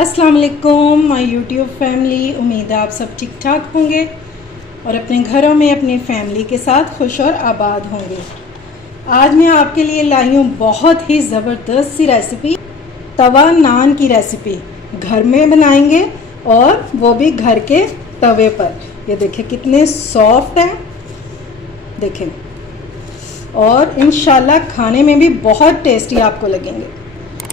अस्सलाम वालेकुम my YouTube family. उम्मीद है आप सब ठीक ठाक होंगे और अपने घरों में अपनी फैमिली के साथ खुश और आबाद होंगे। आज मैं आपके लिए लाई हूँ बहुत ही ज़बरदस्त सी रेसिपी, तवा नान की रेसिपी। घर में बनाएंगे और वो भी घर के तवे पर। ये देखें कितने सॉफ्ट हैं, देखें, और इंशाल्लाह खाने में भी बहुत टेस्टी आपको लगेंगे।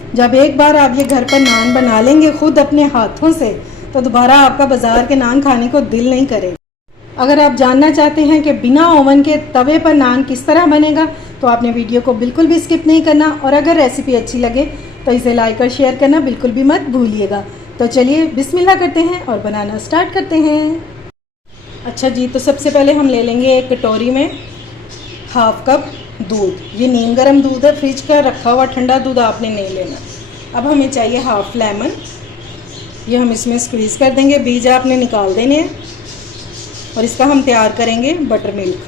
जब एक बार आप ये घर पर नान बना लेंगे खुद अपने हाथों से, तो दोबारा आपका बाज़ार के नान खाने को दिल नहीं करेगा। अगर आप जानना चाहते हैं कि बिना ओवन के तवे पर नान किस तरह बनेगा, तो आपने वीडियो को बिल्कुल भी स्किप नहीं करना। और अगर रेसिपी अच्छी लगे तो इसे लाइक और शेयर करना बिल्कुल भी मत भूलिएगा। तो चलिए बिस्मिल्लाह करते हैं और बनाना स्टार्ट करते हैं। अच्छा जी, तो सबसे पहले हम ले लेंगे एक कटोरी में हाफ कप दूध। ये नीम गर्म दूध है, फ्रिज का रखा हुआ ठंडा दूध आपने नहीं लेना। अब हमें चाहिए हाफ लेमन, ये हम इसमें स्क्वीज़ कर देंगे, बीज आपने निकाल देने हैं। और इसका हम तैयार करेंगे बटर मिल्क।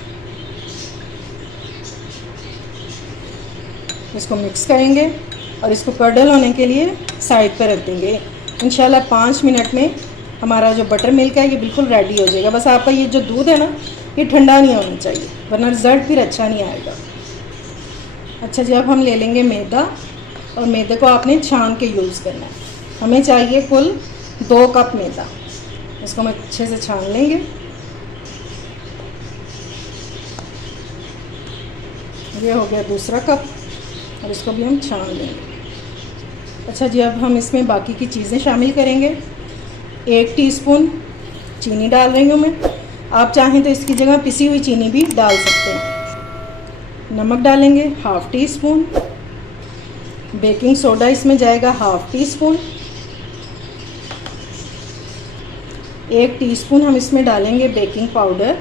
इसको मिक्स करेंगे और इसको कर्डल होने के लिए साइड पर रख देंगे। इंशाल्लाह 5 मिनट में हमारा जो बटर मिल्क है ये बिल्कुल रेडी हो जाएगा। बस आपका ये जो दूध है ना, ये ठंडा नहीं होना चाहिए, वरना रिज़ल्ट फिर अच्छा नहीं आएगा। अच्छा जी, अब हम ले लेंगे मैदा, और मैदे को आपने छान के यूज़ करना है। हमें चाहिए कुल 2 कप मैदा। इसको हम अच्छे से छान लेंगे। ये हो गया दूसरा कप, और इसको भी हम छान लेंगे। अच्छा जी, अब हम इसमें बाकी की चीज़ें शामिल करेंगे। 1 टीस्पून चीनी डाल रही हूँ मैं। आप चाहें तो इसकी जगह पिसी हुई चीनी भी डाल सकते हैं। नमक डालेंगे half tea spoon. Baking soda इसमें जाएगा हाफ़ टी स्पून। 1 टीस्पून हम इसमें डालेंगे बेकिंग पाउडर।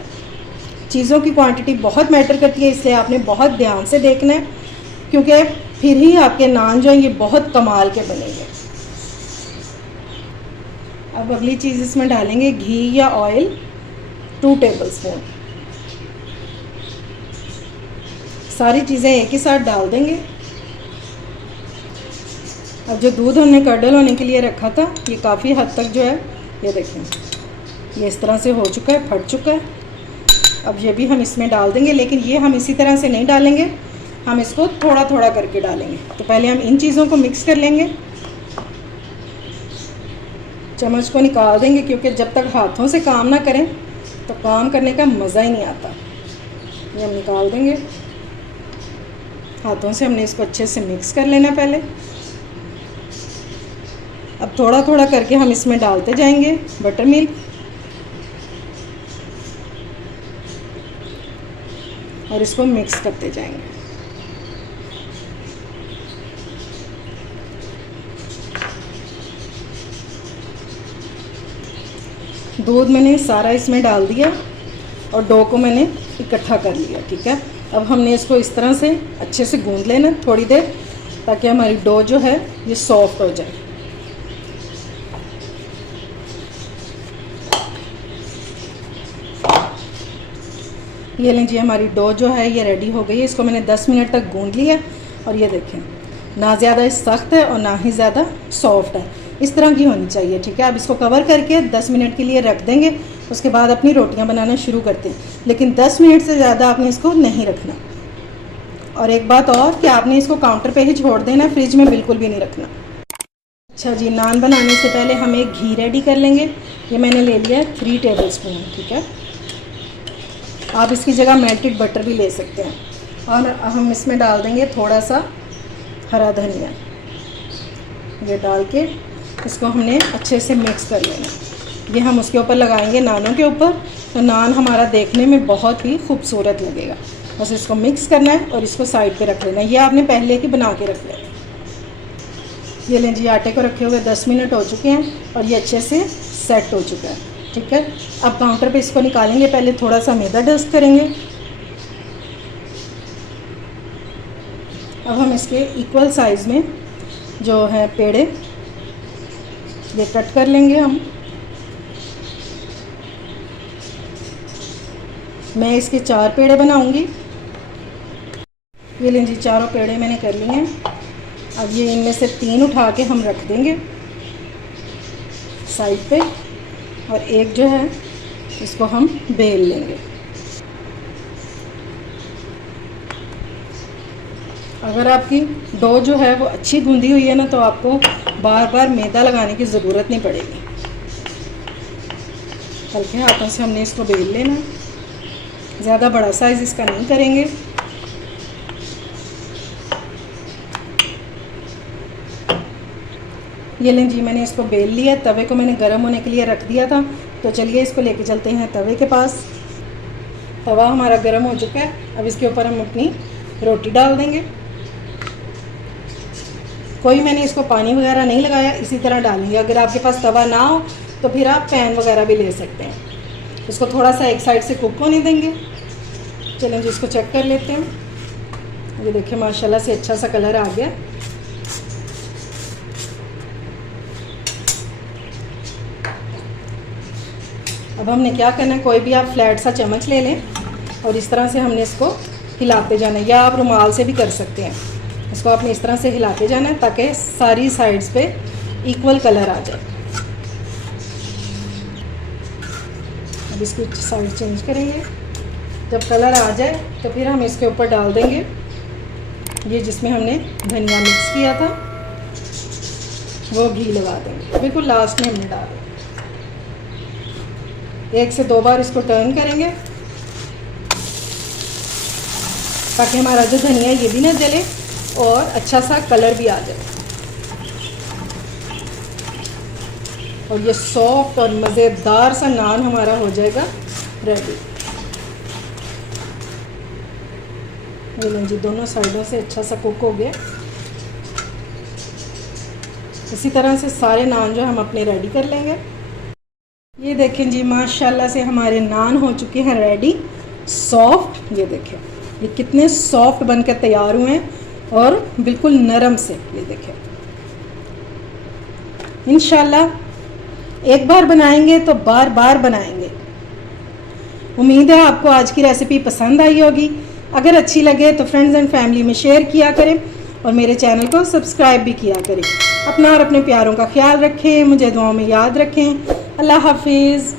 चीज़ों की क्वांटिटी बहुत मैटर करती है, इसलिए आपने बहुत ध्यान से देखना है, क्योंकि फिर ही आपके नान जो हैं ये बहुत कमाल के बनेंगे। अब अगली चीज़ इसमें डालेंगे घी या ऑयल 2 टेबलस्पून। सारी चीज़ें एक ही साथ डाल देंगे। अब जो दूध हमने कर्डल होने के लिए रखा था, ये काफ़ी हद तक जो है, ये देखें, ये इस तरह से हो चुका है, फट चुका है। अब ये भी हम इसमें डाल देंगे, लेकिन ये हम इसी तरह से नहीं डालेंगे, हम इसको थोड़ा थोड़ा करके डालेंगे। तो पहले हम इन चीज़ों को मिक्स कर लेंगे। चम्मच को निकाल देंगे, क्योंकि जब तक हाथों से काम ना करें तो काम करने का मज़ा ही नहीं आता। ये हम निकाल देंगे। हाथों से हमने इसको अच्छे से मिक्स कर लेना पहले। अब थोड़ा थोड़ा करके हम इसमें डालते जाएंगे बटर मिल्क, और इसको मिक्स करते जाएंगे। दूध मैंने सारा इसमें डाल दिया और डो को मैंने इकट्ठा कर लिया, ठीक है। अब हमने इसको इस तरह से अच्छे से गूंद लेना थोड़ी देर, ताकि हमारी डो जो है ये सॉफ्ट हो जाए। ये लीजिए, हमारी डो जो है ये रेडी हो गई है। इसको मैंने 10 मिनट तक गूंद लिया, और ये देखें, ना ज़्यादा सख्त है और ना ही ज़्यादा सॉफ्ट है, इस तरह की होनी चाहिए, ठीक है। अब इसको कवर करके 10 मिनट के लिए रख देंगे। उसके बाद अपनी रोटियां बनाना शुरू करते हैं, लेकिन 10 मिनट से ज़्यादा आपने इसको नहीं रखना। और एक बात और कि आपने इसको काउंटर पे ही छोड़ देना, फ्रिज में बिल्कुल भी नहीं रखना। अच्छा जी, नान बनाने से पहले हम एक घी रेडी कर लेंगे। ये मैंने ले लिया 3 टेबलस्पून, ठीक है। आप इसकी जगह मेल्टेड बटर भी ले सकते हैं। और हम इसमें डाल देंगे थोड़ा सा हरा धनिया। ये डाल के इसको हमने अच्छे से मिक्स कर लेना। ये हम उसके ऊपर लगाएंगे नानों के ऊपर, तो नान हमारा देखने में बहुत ही खूबसूरत लगेगा। बस इसको मिक्स करना है और इसको साइड पे रख लेना है। ये आपने पहले ही बना के रख लेना। ये लें जी, आटे को रखे हुए 10 मिनट हो चुके हैं और ये अच्छे से सेट हो चुका है, ठीक है। अब काउंटर पे इसको निकालेंगे, पहले थोड़ा सा मैदा डस्ट करेंगे। अब हम इसके इक्वल साइज़ में जो है पेड़े ये कट कर लेंगे हम। मैं इसके 4 पेड़े बनाऊंगी। ये लीजिए, चारों पेड़े मैंने कर लिए हैं। अब ये इनमें से 3 उठा के हम रख देंगे। साइड पे, और एक जो है इसको हम बेल लेंगे। अगर आपकी डो जो है वो अच्छी गूंदी हुई है ना, तो आपको बार बार मैदा लगाने की ज़रूरत नहीं पड़ेगी। हल्के हाथों से हमने इसको बेल लेना, ज़्यादा बड़ा साइज़ इसका नहीं करेंगे। ये लें जी, मैंने इसको बेल लिया। तवे को मैंने गर्म होने के लिए रख दिया था, तो चलिए इसको लेके चलते हैं तवे के पास। तवा हमारा गर्म हो चुका है। अब इसके ऊपर हम अपनी रोटी डाल देंगे। कोई मैंने इसको पानी वगैरह नहीं लगाया, इसी तरह डालेंगे। अगर आपके पास तवा ना हो तो फिर आप पैन वगैरह भी ले सकते हैं। इसको थोड़ा सा एक साइड से कुक होने देंगे। चलें जी, इसको चेक कर लेते हैं। ये देखिए माशाल्लाह से अच्छा सा कलर आ गया। अब हमने क्या करना है, कोई भी आप फ्लैट सा चम्मच ले लें और इस तरह से हमने इसको हिलाते जाना है, या आप रुमाल से भी कर सकते हैं। इसको आपने इस तरह से हिलाते जाना है ताकि सारी साइड्स पे इक्वल कलर आ जाए। अब इसकी साइड चेंज करेंगे। जब कलर आ जाए तो फिर हम इसके ऊपर डाल देंगे ये जिसमें हमने धनिया मिक्स किया था, वो घी लगा देंगे। बिल्कुल लास्ट में हमने डाला। 1 से 2 बार इसको टर्न करेंगे ताकि हमारा जो धनिया ये भी ना जले और अच्छा सा कलर भी आ जाए। और ये सॉफ्ट और मज़ेदार सा नान हमारा हो जाएगा रेडी। ये लो जी, दोनों साइडों से अच्छा सा कुक हो गया। इसी तरह से सारे नान जो हम अपने रेडी कर लेंगे। ये देखें जी, माशाल्लाह से हमारे नान हो चुके हैं रेडी, सॉफ्ट। ये देखें ये कितने सॉफ्ट बनकर तैयार हुए हैं और बिल्कुल नरम से। ये देखें, इंशाल्लाह एक बार बनाएंगे तो बार बार बनाएंगे। उम्मीद है आपको आज की रेसिपी पसंद आई होगी। अगर अच्छी लगे तो फ्रेंड्स एंड फैमिली में शेयर किया करें और मेरे चैनल को सब्सक्राइब भी किया करें। अपना और अपने प्यारों का ख्याल रखें, मुझे दुआओं में याद रखें। अल्लाह हाफिज़।